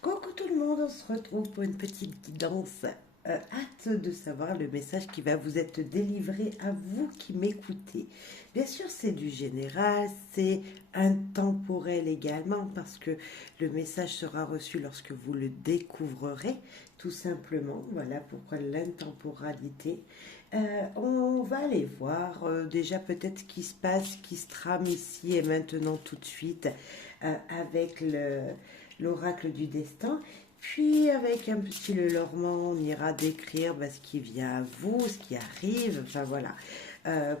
Coucou tout le monde, on se retrouve pour une petite guidance. Hâte de savoir le message qui va vous être délivré à vous qui m'écoutez. Bien sûr, c'est du général, c'est intemporel également parce que le message sera reçu lorsque vous le découvrerez, tout simplement. Voilà pourquoi l'intemporalité. On va aller voir déjà peut-être ce qui se passe, qui se trame ici et maintenant tout de suite avec l'oracle du destin. Puis avec un petit leurrement, on ira décrire ce qui vient à vous, ce qui arrive. Enfin voilà.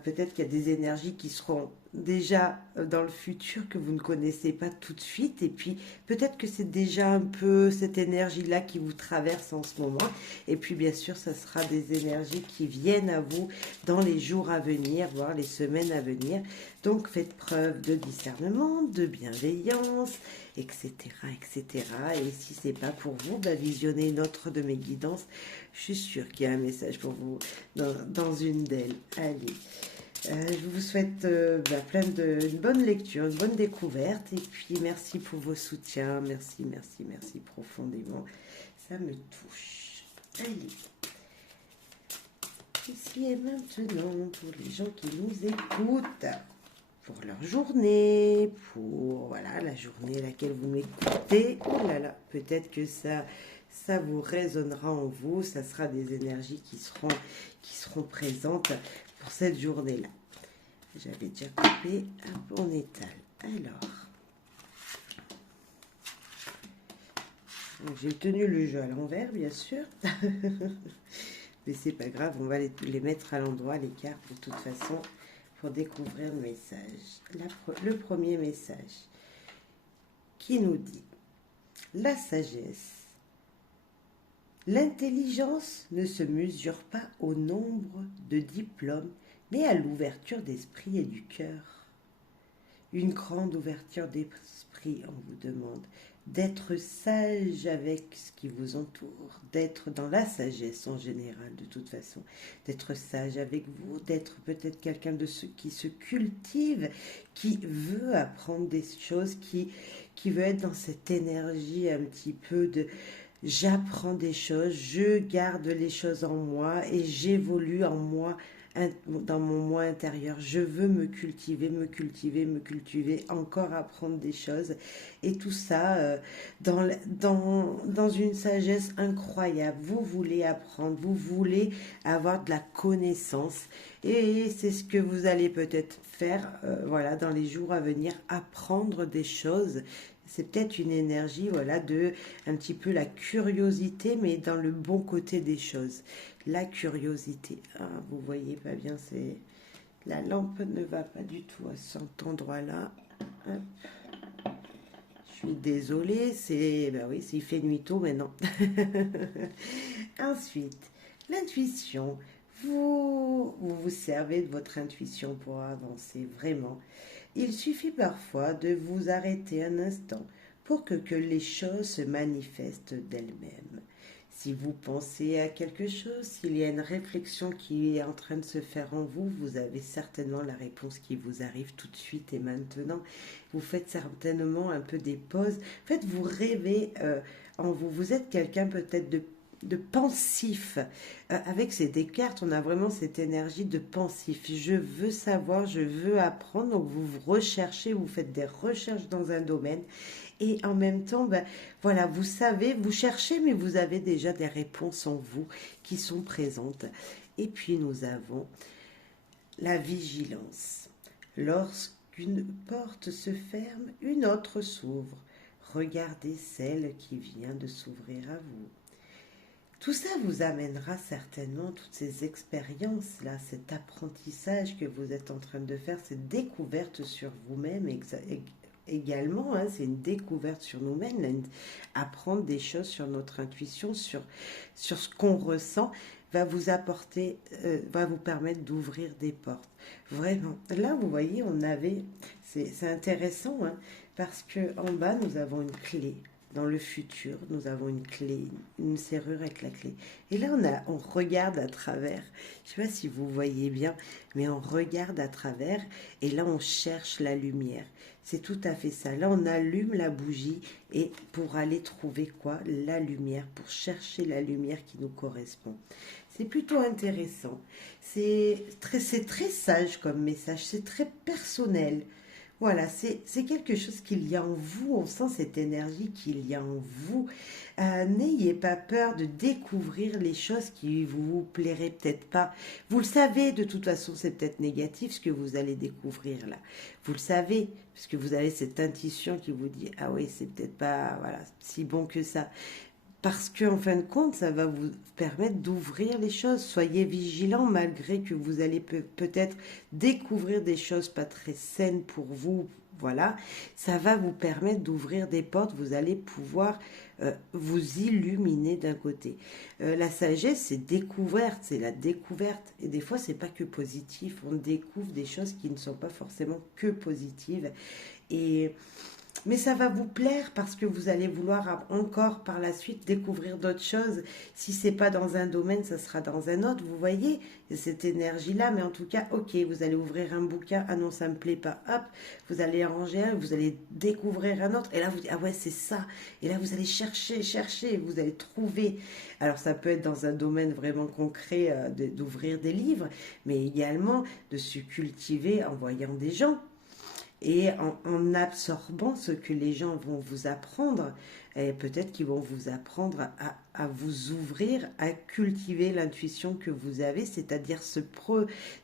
Peut-être qu'il y a des énergies qui seront déjà dans le futur que vous ne connaissez pas tout de suite. Et puis peut-être que c'est déjà un peu cette énergie-là qui vous traverse en ce moment. Et puis bien sûr, ça sera des énergies qui viennent à vous dans les jours à venir, voire les semaines à venir. Donc faites preuve de discernement, de bienveillance, etc., etc. Et si c'est pas pour vous, visionnez une autre de mes guidances. Je suis sûre qu'il y a un message pour vous dans une d'elles. Allez, je vous souhaite une bonne lecture, une bonne découverte. Et puis merci pour vos soutiens. Merci, merci, merci profondément. Ça me touche. Allez. Ici et maintenant, pour les gens qui nous écoutent, pour leur journée, pour voilà, la journée à laquelle vous m'écoutez. Oh là là, peut-être que ça vous résonnera en vous, ça sera des énergies qui seront présentes pour cette journée-là. J'avais déjà coupé un bon étal. Alors, j'ai tenu le jeu à l'envers, bien sûr. Mais c'est pas grave, on va les mettre à l'endroit, les cartes, de toute façon, pour découvrir le message. Le premier message qui nous dit la sagesse. L'intelligence ne se mesure pas au nombre de diplômes, mais à l'ouverture d'esprit et du cœur. Une grande ouverture d'esprit, on vous demande d'être sage avec ce qui vous entoure, d'être dans la sagesse en général de toute façon, d'être sage avec vous, d'être peut-être quelqu'un de ceux qui se cultive, qui veut apprendre des choses, qui veut être dans cette énergie un petit peu de j'apprends des choses, je garde les choses en moi et j'évolue en moi, dans mon moi intérieur. Je veux me cultiver, me cultiver, me cultiver, encore apprendre des choses. Et tout ça dans une sagesse incroyable. Vous voulez apprendre, vous voulez avoir de la connaissance. Et c'est ce que vous allez peut-être faire voilà, dans les jours à venir, apprendre des choses. C'est peut-être une énergie, voilà, de un petit peu la curiosité, mais dans le bon côté des choses. La curiosité. Ah, vous voyez pas bien, c'est la lampe ne va pas du tout à cet endroit-là. Hop. Je suis désolée, c'est ben oui, il fait nuit tôt maintenant. Ensuite, l'intuition. Vous servez de votre intuition pour avancer vraiment. Il suffit parfois de vous arrêter un instant pour que les choses se manifestent d'elles-mêmes. Si vous pensez à quelque chose, s'il y a une réflexion qui est en train de se faire en vous, vous avez certainement la réponse qui vous arrive tout de suite et maintenant. Vous faites certainement un peu des pauses. En fait, vous rêvez en vous. Vous êtes quelqu'un peut-être de pensif. Avec ces cartes, on a vraiment cette énergie de pensif. Je veux savoir, je veux apprendre. Donc vous vous recherchez, vous faites des recherches dans un domaine. Et en même temps, voilà, vous savez, vous cherchez, mais vous avez déjà des réponses en vous qui sont présentes. Et puis nous avons la vigilance. Lorsqu'une porte se ferme, une autre s'ouvre. Regardez celle qui vient de s'ouvrir à vous. Tout ça vous amènera certainement, toutes ces expériences-là, cet apprentissage que vous êtes en train de faire, cette découverte sur vous-même également, hein, c'est une découverte sur nous-mêmes, apprendre des choses sur notre intuition, sur ce qu'on ressent, va vous apporter, va vous permettre d'ouvrir des portes. Vraiment. Là, vous voyez, c'est intéressant, hein, parce que en bas, nous avons une clé. dans le futur, nous avons une clé, une serrure avec la clé. Et là, on regarde à travers. Je ne sais pas si vous voyez bien, mais on regarde à travers et là, on cherche la lumière. C'est tout à fait ça. Là, on allume la bougie et pour aller trouver quoi? La lumière, pour chercher la lumière qui nous correspond. C'est plutôt intéressant. C'est très sage comme message, c'est très personnel. Voilà, c'est quelque chose qu'il y a en vous, on sent cette énergie qu'il y a en vous. N'ayez pas peur de découvrir les choses qui vous plairaient peut-être pas. Vous le savez, de toute façon, c'est peut-être négatif ce que vous allez découvrir là. Vous le savez, parce que vous avez cette intuition qui vous dit, ah oui, c'est peut-être pas voilà, si bon que ça. Parce qu'en fin de compte, ça va vous permettre d'ouvrir les choses. Soyez vigilants malgré que vous allez peut-être découvrir des choses pas très saines pour vous. Voilà, ça va vous permettre d'ouvrir des portes. Vous allez pouvoir vous illuminer d'un côté. La sagesse, c'est découverte, c'est la découverte. Et des fois, c'est pas que positif. On découvre des choses qui ne sont pas forcément que positives. Et mais ça va vous plaire parce que vous allez vouloir encore par la suite découvrir d'autres choses. Si c'est pas dans un domaine, ça sera dans un autre. Vous voyez, il y a cette énergie-là. Mais en tout cas, ok, vous allez ouvrir un bouquin. Ah non, ça me plaît pas. Hop, vous allez arranger un, vous allez découvrir un autre. Et là, vous dites, ah ouais, c'est ça. Et là, vous allez chercher, chercher. Vous allez trouver. Alors, ça peut être dans un domaine vraiment concret d'ouvrir des livres, mais également de se cultiver en voyant des gens et en absorbant ce que les gens vont vous apprendre, et peut-être qu'ils vont vous apprendre à vous ouvrir, à cultiver l'intuition que vous avez, c'est-à-dire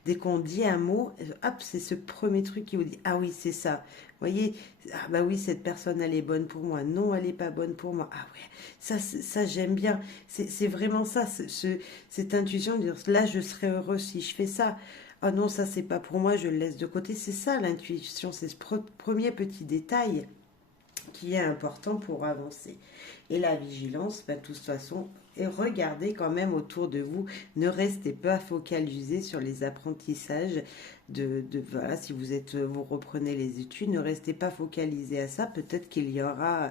dès qu'on dit un mot, hop, c'est ce premier truc qui vous dit, ah oui, c'est ça. Vous voyez, ah bah oui, cette personne, elle est bonne pour moi. Non, elle n'est pas bonne pour moi. Ah ouais, ça j'aime bien. C'est vraiment ça, cette intuition de dire, là, je serais heureux si je fais ça. Oh non, ça c'est pas pour moi, je le laisse de côté. C'est ça l'intuition, c'est ce premier petit détail qui est important pour avancer. Et la vigilance, de toute façon, et regardez quand même autour de vous. Ne restez pas focalisé sur les apprentissages voilà, si vous reprenez les études, ne restez pas focalisé à ça. Peut-être qu'il y aura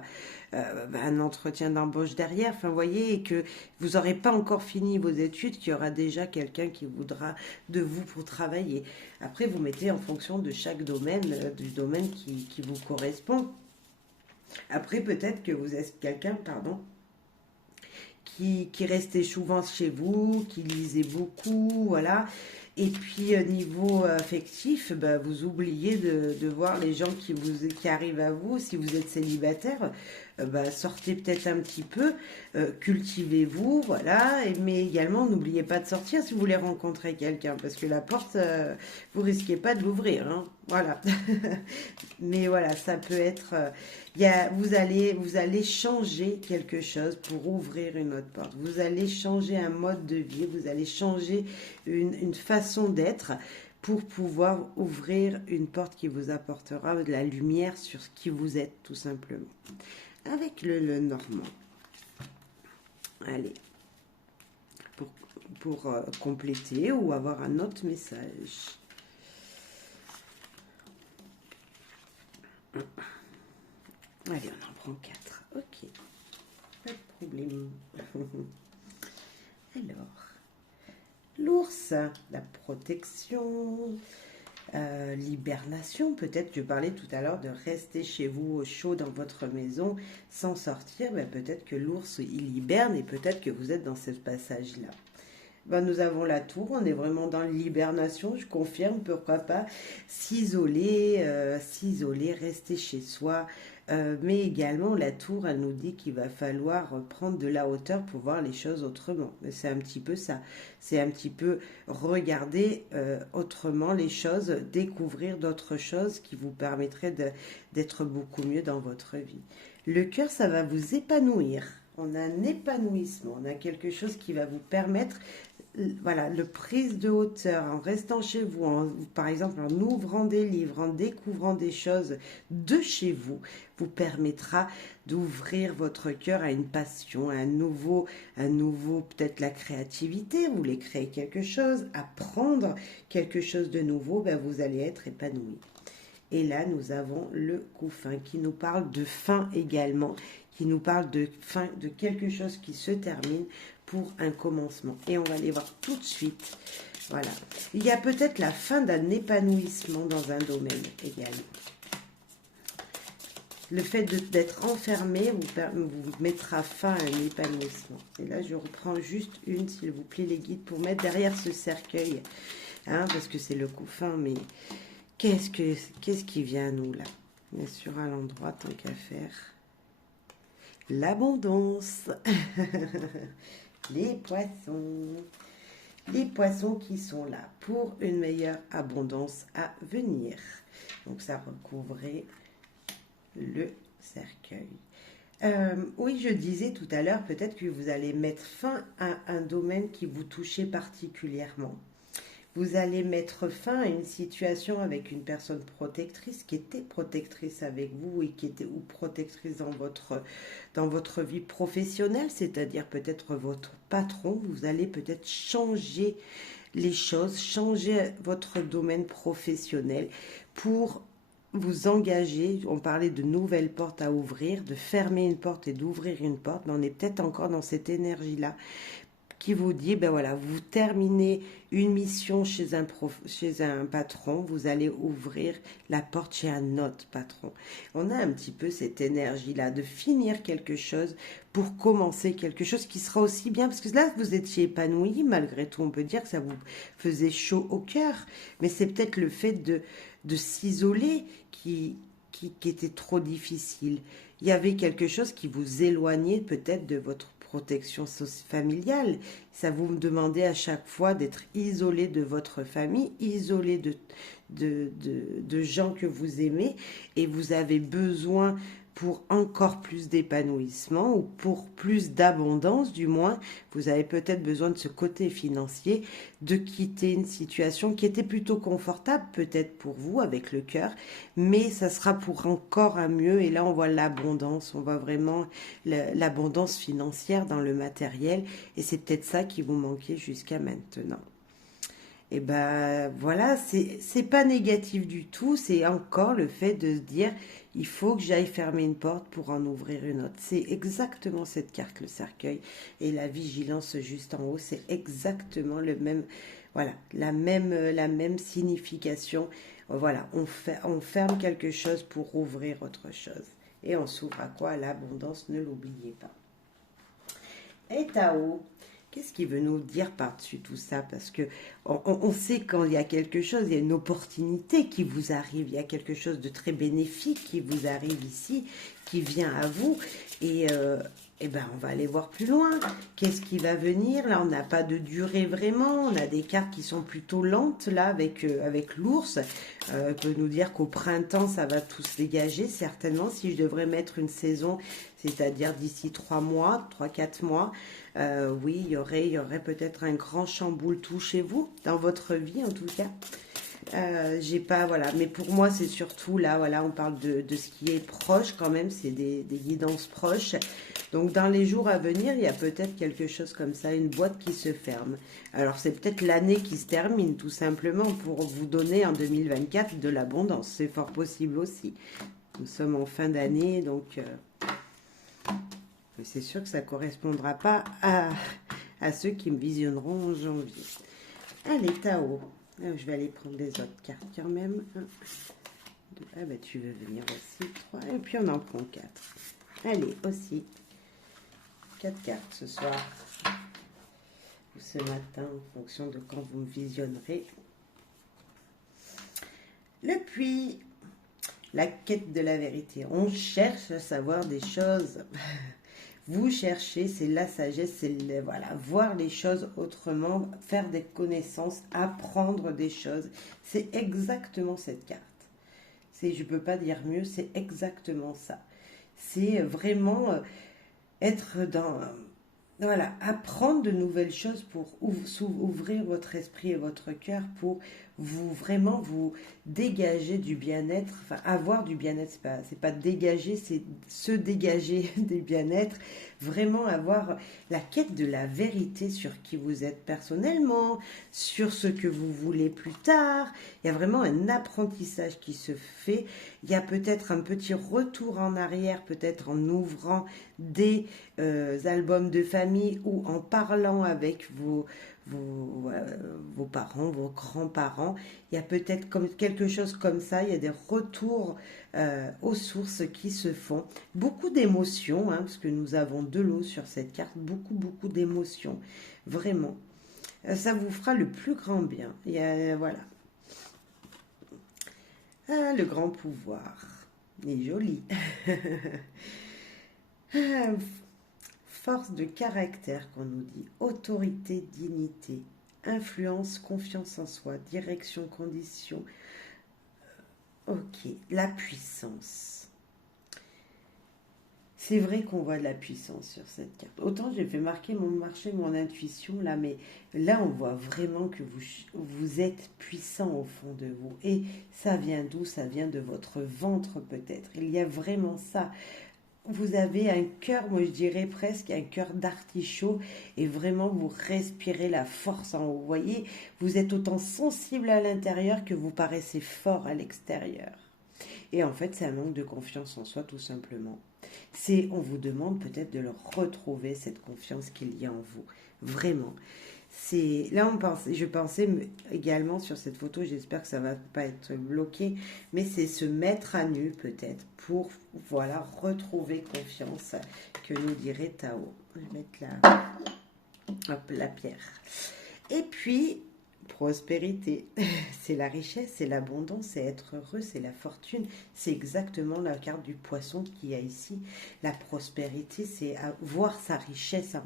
un entretien d'embauche derrière. Enfin, vous voyez, et que vous n'aurez pas encore fini vos études, qu'il y aura déjà quelqu'un qui voudra de vous pour travailler. Après, vous mettez en fonction de chaque domaine, du domaine qui vous correspond. Après, peut-être que vous êtes quelqu'un, pardon, qui restait souvent chez vous, qui lisait beaucoup, voilà. Et puis, niveau affectif, bah, vous oubliez de voir les gens qui arrivent à vous. Si vous êtes célibataire, bah, sortez peut-être un petit peu, cultivez-vous, voilà. Mais également, n'oubliez pas de sortir si vous voulez rencontrer quelqu'un, parce que la porte, vous risquez pas de l'ouvrir, hein, voilà. Mais voilà, ça peut être... vous allez changer quelque chose pour ouvrir une autre porte. Vous allez changer un mode de vie, vous allez changer une façon d'être pour pouvoir ouvrir une porte qui vous apportera de la lumière sur ce qui vous êtes, tout simplement. Avec le normand. Allez, pour compléter ou avoir un autre message. Allez, on en prend 4. Ok, pas de problème. Alors, l'ours, la protection, l'hibernation. Peut-être que je parlais tout à l'heure de rester chez vous au chaud dans votre maison sans sortir. Ben, peut-être que l'ours, il hiberne et peut-être que vous êtes dans ce passage-là. Ben, nous avons la tour, on est vraiment dans l'hibernation, je confirme, pourquoi pas s'isoler, rester chez soi, mais également la tour, elle nous dit qu'il va falloir prendre de la hauteur pour voir les choses autrement. C'est un petit peu ça, c'est un petit peu regarder autrement les choses, découvrir d'autres choses qui vous permettraient d'être beaucoup mieux dans votre vie. Le cœur, ça va vous épanouir. On a un épanouissement, on a quelque chose qui va vous permettre, voilà, le prise de hauteur, en restant chez vous, par exemple en ouvrant des livres, en découvrant des choses de chez vous, vous permettra d'ouvrir votre cœur à une passion, à un nouveau peut-être la créativité, vous voulez créer quelque chose, apprendre quelque chose de nouveau, ben vous allez être épanoui. Et là, nous avons le couffin qui nous parle de fin également, qui nous parle de fin, de quelque chose qui se termine pour un commencement. Et on va les voir tout de suite. Voilà. Il y a peut-être la fin d'un épanouissement dans un domaine également. Le fait d'être enfermé vous mettra fin à un épanouissement. Et là, je reprends juste une, s'il vous plaît, les guides, pour mettre derrière ce cercueil. Hein, parce que c'est le coup fin, mais qu'est-ce qui vient à nous, là? Bien sûr, à l'endroit, tant qu'à faire. L'abondance. Les poissons. Les poissons qui sont là pour une meilleure abondance à venir. Donc, ça recouvrait le cercueil. Oui, je disais tout à l'heure, peut-être que vous allez mettre fin à un domaine qui vous touchait particulièrement. Vous allez mettre fin à une situation avec une personne protectrice qui était protectrice avec vous et qui était ou protectrice dans votre vie professionnelle, c'est-à-dire peut-être votre patron. Vous allez peut-être changer les choses, changer votre domaine professionnel pour vous engager. On parlait de nouvelles portes à ouvrir, de fermer une porte et d'ouvrir une porte, mais on est peut-être encore dans cette énergie-là qui vous dit, ben voilà, vous terminez une mission chez un patron, vous allez ouvrir la porte chez un autre patron. On a un petit peu cette énergie-là de finir quelque chose pour commencer quelque chose qui sera aussi bien, parce que là, vous étiez épanoui, malgré tout, on peut dire que ça vous faisait chaud au cœur, mais c'est peut-être le fait de s'isoler qui était trop difficile. Il y avait quelque chose qui vous éloignait peut-être de votre protection familiale. Ça vous demandait à chaque fois d'être isolé de votre famille, isolé de gens que vous aimez, et vous avez besoin pour encore plus d'épanouissement ou pour plus d'abondance du moins, vous avez peut-être besoin de ce côté financier, de quitter une situation qui était plutôt confortable peut-être pour vous avec le cœur, mais ça sera pour encore un mieux. Et là on voit l'abondance, on voit vraiment l'abondance financière dans le matériel, et c'est peut-être ça qui vous manquait jusqu'à maintenant. Et ben voilà, c'est pas négatif du tout, c'est encore le fait de se dire il faut que j'aille fermer une porte pour en ouvrir une autre. C'est exactement cette carte, le cercueil, et la vigilance juste en haut, c'est exactement le même, voilà, la même signification. Voilà, on ferme quelque chose pour ouvrir autre chose. Et on s'ouvre à quoi? À l'abondance, ne l'oubliez pas. Et Tao, qu'est-ce qu'il veut nous dire par-dessus tout ça? Parce que on sait quand il y a quelque chose, il y a une opportunité qui vous arrive, il y a quelque chose de très bénéfique qui vous arrive ici, qui vient à vous. Et ben on va aller voir plus loin. Qu'est-ce qui va venir? Là, on n'a pas de durée vraiment. On a des cartes qui sont plutôt lentes, là, avec l'ours. Peut nous dire qu'au printemps, ça va tout se dégager, certainement. Si je devrais mettre une saison, c'est-à-dire d'ici 3 mois, 3-4 mois, oui, il y aurait peut-être un grand chamboule tout chez vous, dans votre vie en tout cas. J'ai pas, voilà, mais pour moi c'est surtout là, voilà, on parle de ce qui est proche quand même, c'est des guidances proches. Donc dans les jours à venir, il y a peut-être quelque chose comme ça, une boîte qui se ferme. Alors c'est peut-être l'année qui se termine tout simplement pour vous donner en 2024 de l'abondance, c'est fort possible aussi. Nous sommes en fin d'année, donc c'est sûr que ça ne correspondra pas à ceux qui me visionneront en janvier. Allez, Tao. Je vais aller prendre les autres cartes quand même. 1, 2, ah ben tu veux venir aussi. 3, et puis on en prend 4. Allez, aussi. 4 cartes ce soir. Ou ce matin, en fonction de quand vous me visionnerez. Le puits. La quête de la vérité. On cherche à savoir des choses. Vous cherchez, c'est la sagesse, c'est voilà, voir les choses autrement, faire des connaissances, apprendre des choses. C'est exactement cette carte. Je ne peux pas dire mieux, c'est exactement ça. C'est vraiment être dans... Voilà, apprendre de nouvelles choses pour ouvrir votre esprit et votre cœur pour vous vraiment vous dégager du bien-être, enfin avoir du bien-être, c'est pas dégager, c'est se dégager du bien-être, vraiment avoir la quête de la vérité sur qui vous êtes personnellement, sur ce que vous voulez plus tard. Il y a vraiment un apprentissage qui se fait. Il y a peut-être un petit retour en arrière, peut-être en ouvrant des albums de famille ou en parlant avec vos parents, vos grands-parents. Il y a peut-être comme quelque chose comme ça, il y a des retours aux sources qui se font. Beaucoup d'émotions, hein, parce que nous avons de l'eau sur cette carte, beaucoup, beaucoup d'émotions, vraiment. Ça vous fera le plus grand bien. Voilà. Ah, le grand pouvoir. Il est joli. Ah, force de caractère qu'on nous dit. Autorité, dignité. Influence, confiance en soi. Direction, condition. Ok. La puissance. C'est vrai qu'on voit de la puissance sur cette carte. Autant j'ai fait marcher mon intuition là, mais là on voit vraiment que vous êtes puissant au fond de vous. Et ça vient d'où? Ça vient de votre ventre peut-être. Il y a vraiment ça. Vous avez un cœur, moi je dirais presque un cœur d'artichaut et vraiment vous respirez la force en haut. Vous voyez, vous êtes autant sensible à l'intérieur que vous paraissez fort à l'extérieur. Et en fait, c'est un manque de confiance en soi, tout simplement. On vous demande peut-être de le retrouver, cette confiance qu'il y a en vous. Vraiment. Là, je pensais également sur cette photo, j'espère que ça va pas être bloqué, mais c'est se mettre à nu peut-être pour, voilà, retrouver confiance, que nous dirait Tao. Je vais mettre la pierre. Et puis, prospérité, c'est la richesse, c'est l'abondance, c'est être heureux, c'est la fortune. C'est exactement la carte du poisson qu'il y a ici. La prospérité, c'est voir sa richesse,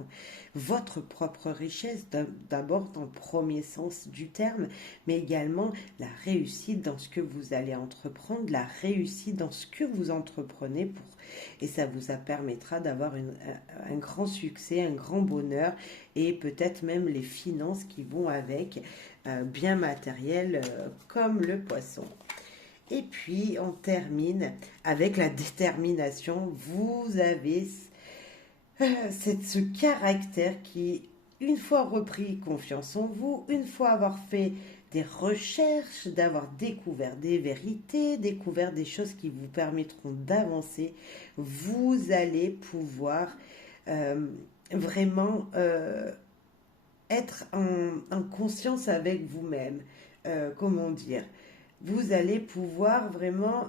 votre propre richesse, d'abord dans le premier sens du terme, mais également la réussite dans ce que vous allez entreprendre, la réussite dans ce que vous entreprenez et ça vous permettra d'avoir un grand succès, un grand bonheur et peut-être même les finances qui vont avec, bien matériel comme le poisson. Et puis on termine avec la détermination. Vous avez ce caractère qui, une fois repris confiance en vous, une fois avoir fait des recherches, d'avoir découvert des vérités, découvert des choses qui vous permettront d'avancer, vous allez pouvoir vraiment être en conscience avec vous-même. Comment dire? Vous allez pouvoir vraiment,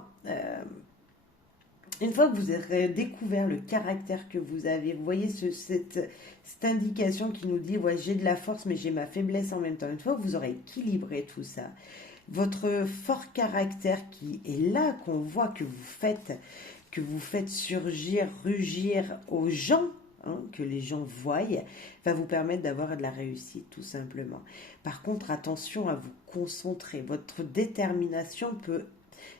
une fois que vous aurez découvert le caractère que vous avez, vous voyez cette indication qui nous dit, ouais, j'ai de la force mais j'ai ma faiblesse en même temps. Une fois que vous aurez équilibré tout ça, votre fort caractère qui est là, qu'on voit que vous faites surgir, rugir aux gens, hein, que les gens voient, va vous permettre d'avoir de la réussite tout simplement. Par contre, attention à vous concentrer. Votre détermination peut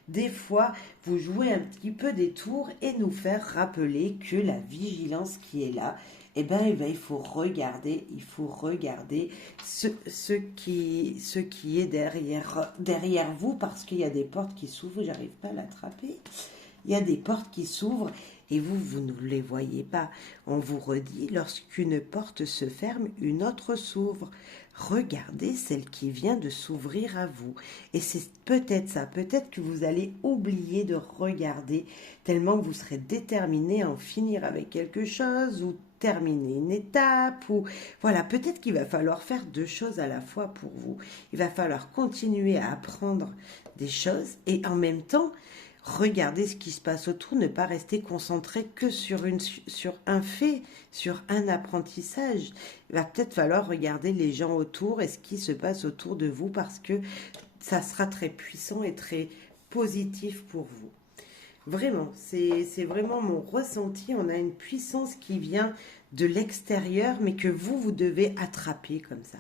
des fois vous jouer un petit peu des tours et nous faire rappeler que la vigilance qui est là, eh ben, il faut regarder ce qui est derrière vous, parce qu'il y a des portes qui s'ouvrent, j'arrive pas à l'attraper. Il y a des portes qui s'ouvrent et vous ne les voyez pas. On vous redit, lorsqu'une porte se ferme, une autre s'ouvre. Regardez celle qui vient de s'ouvrir à vous. Et c'est peut-être ça, peut-être que vous allez oublier de regarder tellement que vous serez déterminé à en finir avec quelque chose ou terminer une étape ou voilà, peut-être qu'il va falloir faire deux choses à la fois pour vous. Il va falloir continuer à apprendre des choses et en même temps regarder ce qui se passe autour, ne pas rester concentré que sur un fait, sur un apprentissage. Il va peut-être falloir regarder les gens autour et ce qui se passe autour de vous parce que ça sera très puissant et très positif pour vous. Vraiment, c'est vraiment mon ressenti. On a une puissance qui vient de l'extérieur, mais que vous devez attraper comme ça.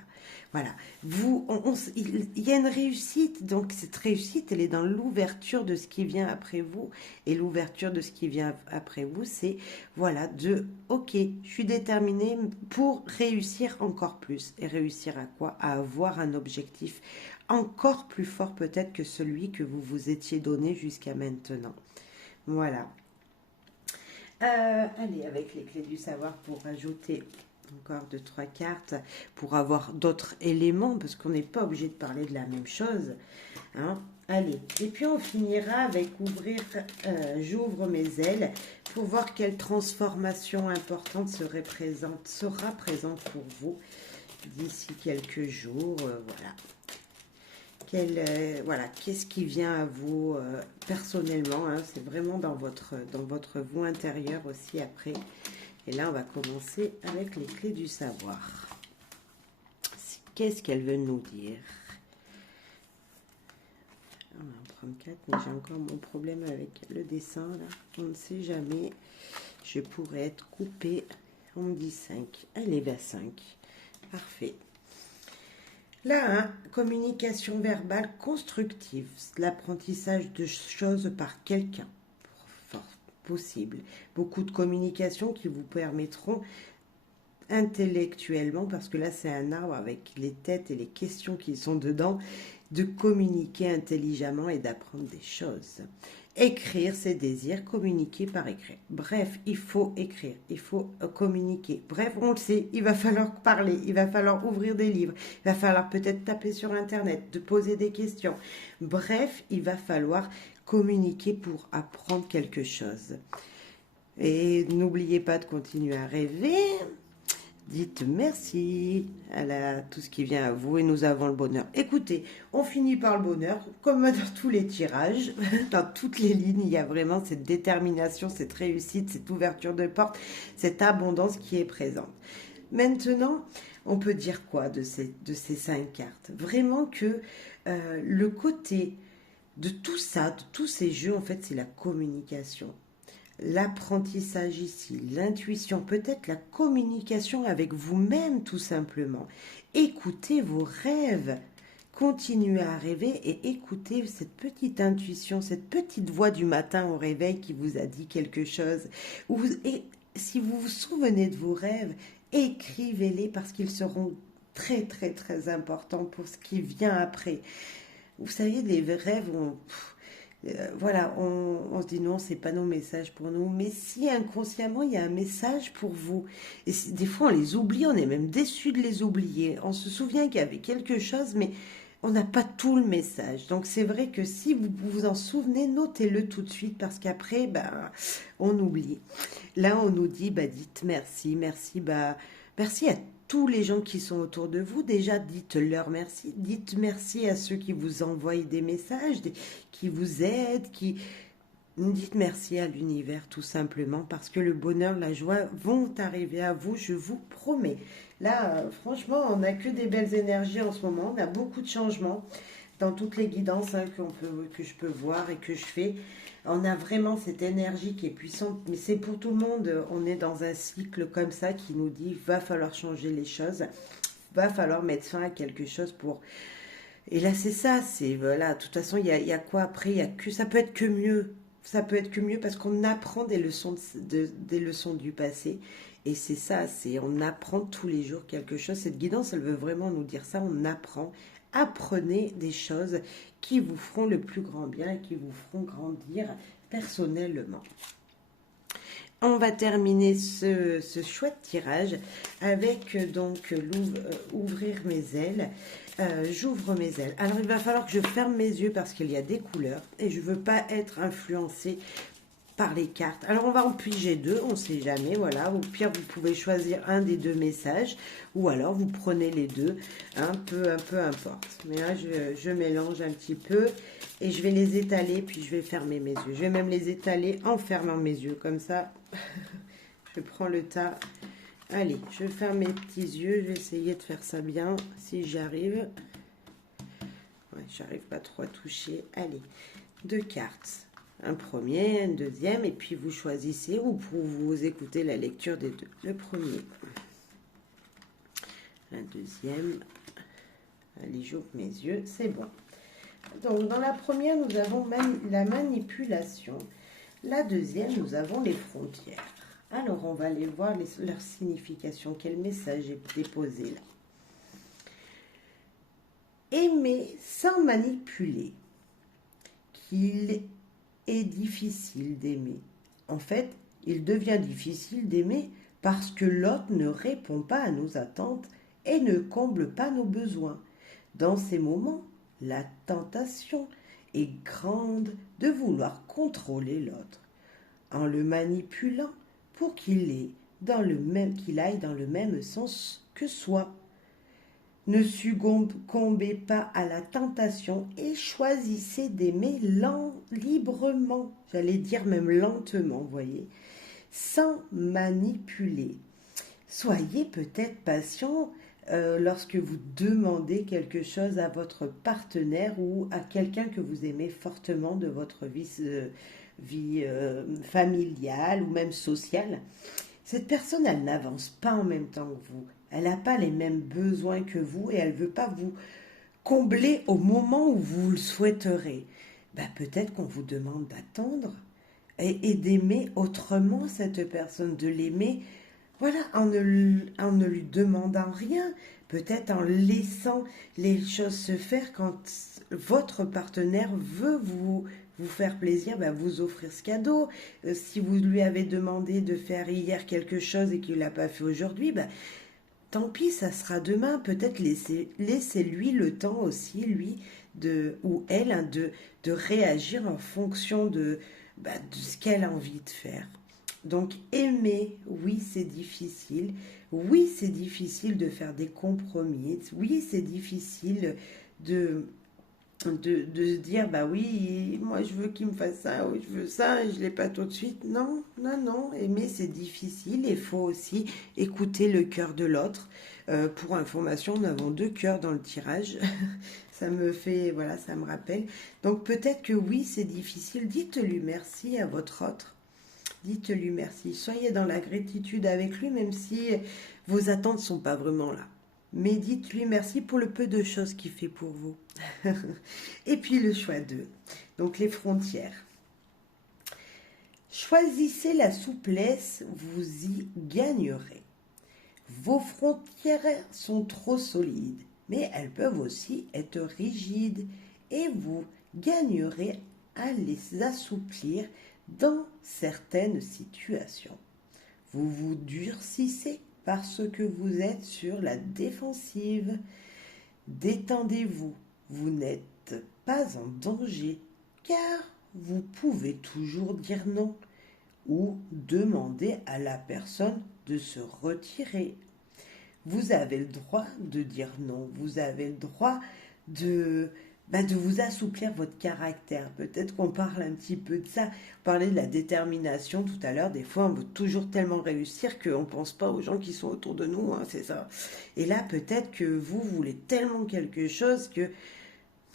Voilà. Il y a une réussite, donc cette réussite, elle est dans l'ouverture de ce qui vient après vous. Et l'ouverture de ce qui vient après vous, c'est, voilà, ok, je suis déterminée pour réussir encore plus. Et réussir à quoi? À avoir un objectif encore plus fort peut-être que celui que vous vous étiez donné jusqu'à maintenant. Voilà. Allez, avec les clés du savoir pour ajouter encore 2, 3 cartes, pour avoir d'autres éléments, parce qu'on n'est pas obligé de parler de la même chose. Hein. Allez, et puis on finira avec j'ouvre mes ailes, pour voir quelle transformation importante sera présente pour vous d'ici quelques jours. Voilà. Voilà, qu'est-ce qui vient à vous personnellement, hein, c'est vraiment dans votre vous intérieur aussi après. Et là, on va commencer avec les clés du savoir. Qu'est-ce qu'elles veulent nous dire? On va en prendre 4, mais j'ai encore mon problème avec le dessin, là. On ne sait jamais. Je pourrais être coupée. On me dit 5. Allez, bah 5. Parfait. Là, hein, communication verbale constructive, l'apprentissage de choses par quelqu'un, possible. Beaucoup de communication qui vous permettront intellectuellement, parce que là c'est un arbre avec les têtes et les questions qui sont dedans, de communiquer intelligemment et d'apprendre des choses. Écrire ses désirs, communiquer par écrit. Bref, il faut écrire, il faut communiquer. Bref, on le sait, il va falloir parler, il va falloir ouvrir des livres, il va falloir peut-être taper sur Internet, de poser des questions. Bref, il va falloir communiquer pour apprendre quelque chose. Et n'oubliez pas de continuer à rêver. Dites merci à tout ce qui vient à vous et nous avons le bonheur. Écoutez, on finit par le bonheur, comme dans tous les tirages, dans toutes les lignes, il y a vraiment cette détermination, cette réussite, cette ouverture de porte, cette abondance qui est présente. Maintenant, on peut dire quoi de ces 5 cartes? Vraiment que le côté de tout ça, de tous ces jeux, en fait, c'est la communication. L'apprentissage ici, l'intuition, peut-être la communication avec vous-même tout simplement. Écoutez vos rêves, continuez à rêver et écoutez cette petite intuition, cette petite voix du matin au réveil qui vous a dit quelque chose. Et si vous vous souvenez de vos rêves, écrivez-les parce qu'ils seront très très très importants pour ce qui vient après. Vous savez, les rêves, voilà, on se dit non, c'est pas nos messages pour nous, mais si inconsciemment il y a un message pour vous, et des fois on les oublie, on est même déçu de les oublier, on se souvient qu'il y avait quelque chose, mais on n'a pas tout le message. Donc c'est vrai que si vous vous en souvenez, notez-le tout de suite parce qu'après, on oublie. Là, on nous dit, dites merci, merci, merci à tous les gens qui sont autour de vous. Déjà, dites-leur merci. Dites merci à ceux qui vous envoient des messages, qui vous aident, dites merci à l'univers tout simplement parce que le bonheur, la joie vont arriver à vous, je vous promets. Là, franchement, on n'a que des belles énergies en ce moment. On a beaucoup de changements dans toutes les guidances que je peux voir et que je fais. On a vraiment cette énergie qui est puissante, mais c'est pour tout le monde. On est dans un cycle comme ça qui nous dit va falloir changer les choses, va falloir mettre fin à quelque chose pour. Et là, c'est ça, c'est voilà. De toute façon, il y a quoi après? Ça peut être que mieux. Ça peut être que mieux parce qu'on apprend des leçons du passé. Et c'est ça, on apprend tous les jours quelque chose. Cette guidance, elle veut vraiment nous dire ça. On apprend. Apprenez des choses qui vous feront le plus grand bien et qui vous feront grandir personnellement. On va terminer ce chouette tirage avec donc ouvrir mes ailes. J'ouvre mes ailes. Alors il va falloir que je ferme mes yeux parce qu'il y a des couleurs et je ne veux pas être influencée par les cartes. Alors on va en piger 2, on ne sait jamais, voilà. Au pire, vous pouvez choisir un des 2 messages ou alors vous prenez les 2, peu importe. Mais là, je mélange un petit peu et je vais les étaler puis je vais fermer mes yeux. Je vais même les étaler en fermant mes yeux, comme ça, je prends le tas. Allez, je ferme mes petits yeux, je vais essayer de faire ça bien, si j'y arrive. Ouais, j'arrive pas trop à toucher. Allez, 2 cartes. Un premier, un deuxième, et puis vous choisissez ou pour vous écouter la lecture des 2. Le premier, un deuxième, Allez, j'ouvre mes yeux, c'est bon. Donc, dans la première, nous avons la manipulation. La deuxième, nous avons les frontières. Alors, on va aller voir leur signification. Quel message est déposé là? Aimer sans manipuler. Qu'il est difficile d'aimer. En fait, il devient difficile d'aimer parce que l'autre ne répond pas à nos attentes et ne comble pas nos besoins. Dans ces moments, la tentation est grande de vouloir contrôler l'autre en le manipulant pour qu'il aille dans le même sens que soi. Ne succombez pas à la tentation et choisissez d'aimer librement, j'allais dire même lentement, voyez, sans manipuler. Soyez peut-être patient lorsque vous demandez quelque chose à votre partenaire ou à quelqu'un que vous aimez fortement de votre vie familiale ou même sociale. Cette personne, elle n'avance pas en même temps que vous. Elle n'a pas les mêmes besoins que vous et elle ne veut pas vous combler au moment où vous le souhaiterez. Peut-être qu'on vous demande d'attendre et d'aimer autrement cette personne, de l'aimer, voilà, en ne lui demandant rien, peut-être en laissant les choses se faire quand votre partenaire veut vous faire plaisir, vous offrir ce cadeau. Si vous lui avez demandé de faire hier quelque chose et qu'il ne l'a pas fait aujourd'hui, tant pis, ça sera demain. Peut-être laissez-lui le temps aussi, lui, ou elle, de réagir en fonction de ce qu'elle a envie de faire. Donc, aimer, oui, c'est difficile. Oui, c'est difficile de faire des compromis. Oui, c'est difficile de se dire, oui, moi je veux qu'il me fasse ça, ou je veux ça, et je ne l'ai pas tout de suite. Non, non, non, aimer c'est difficile, il faut aussi écouter le cœur de l'autre. Pour information, nous avons 2 cœurs dans le tirage, ça me rappelle. Donc peut-être que oui, c'est difficile, dites-lui merci à votre autre. Dites-lui merci, soyez dans la gratitude avec lui, même si vos attentes ne sont pas vraiment là. Mais dites-lui merci pour le peu de choses qu'il fait pour vous. Et puis le choix 2, donc les frontières. Choisissez la souplesse, vous y gagnerez. Vos frontières sont trop solides, mais elles peuvent aussi être rigides et vous gagnerez à les assouplir dans certaines situations. Vous vous durcissez parce que vous êtes sur la défensive. Détendez-vous, vous n'êtes pas en danger, car vous pouvez toujours dire non ou demander à la personne de se retirer. Vous avez le droit de dire non, vous avez le droit de vous assouplir votre caractère. Peut-être qu'on parle un petit peu de ça. On parlait de la détermination tout à l'heure. Des fois, on veut toujours tellement réussir qu'on ne pense pas aux gens qui sont autour de nous, hein, c'est ça. Et là, peut-être que vous voulez tellement quelque chose que...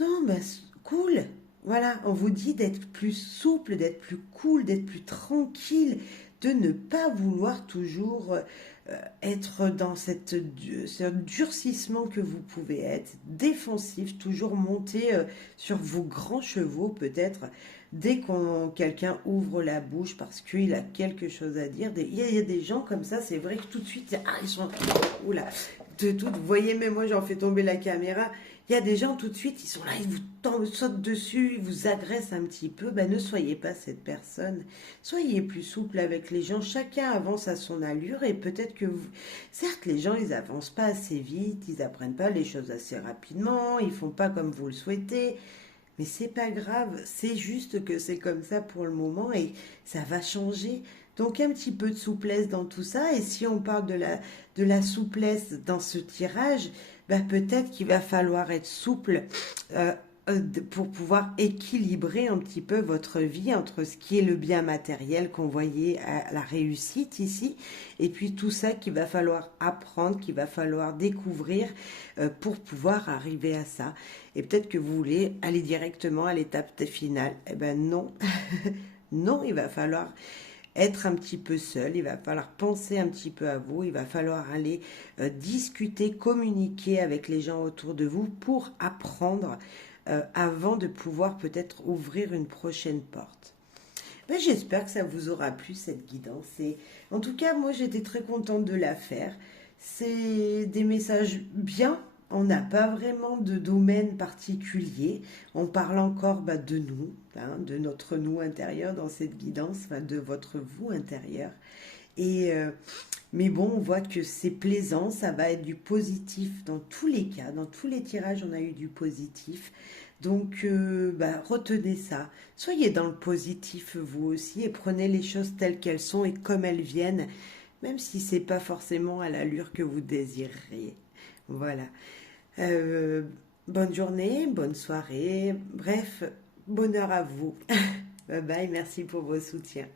Non, cool. Voilà, on vous dit d'être plus souple, d'être plus cool, d'être plus tranquille, de ne pas vouloir toujours être dans ce durcissement que vous pouvez être, défensif, toujours monter sur vos grands chevaux peut-être, dès quelqu'un ouvre la bouche parce qu'il a quelque chose à dire. Il y a des gens comme ça, c'est vrai que tout de suite, ils sont... Oula, vous voyez, même moi j'en fais tomber la caméra. Il y a des gens tout de suite, ils sont là, ils vous sautent dessus, ils vous agressent un petit peu. Ne soyez pas cette personne. Soyez plus souple avec les gens. Chacun avance à son allure et peut-être que vous... Certes, les gens, ils avancent pas assez vite, ils apprennent pas les choses assez rapidement, ils font pas comme vous le souhaitez. Mais c'est pas grave, c'est juste que c'est comme ça pour le moment et ça va changer. Donc un petit peu de souplesse dans tout ça. Et si on parle de la souplesse dans ce tirage, peut-être qu'il va falloir être souple pour pouvoir équilibrer un petit peu votre vie entre ce qui est le bien matériel qu'on voyait à la réussite ici, et puis tout ça qu'il va falloir apprendre, qu'il va falloir découvrir pour pouvoir arriver à ça. Et peut-être que vous voulez aller directement à l'étape finale. Eh ben non, non, il va falloir être un petit peu seul, il va falloir penser un petit peu à vous, il va falloir aller discuter, communiquer avec les gens autour de vous pour apprendre avant de pouvoir peut-être ouvrir une prochaine porte. Ben, j'espère que ça vous aura plu cette guidance. Et en tout cas, moi j'étais très contente de la faire. C'est des messages bien. On n'a pas vraiment de domaine particulier. On parle encore de nous, hein, de notre nous intérieur dans cette guidance, enfin, de votre vous intérieur. Et mais bon, on voit que c'est plaisant, ça va être du positif dans tous les cas, dans tous les tirages, on a eu du positif. Donc, retenez ça. Soyez dans le positif vous aussi et prenez les choses telles qu'elles sont et comme elles viennent, même si c'est pas forcément à l'allure que vous désireriez. Voilà. Euh, Bonne journée, bonne soirée, bref, bonheur à vous. Bye bye, merci pour vos soutiens.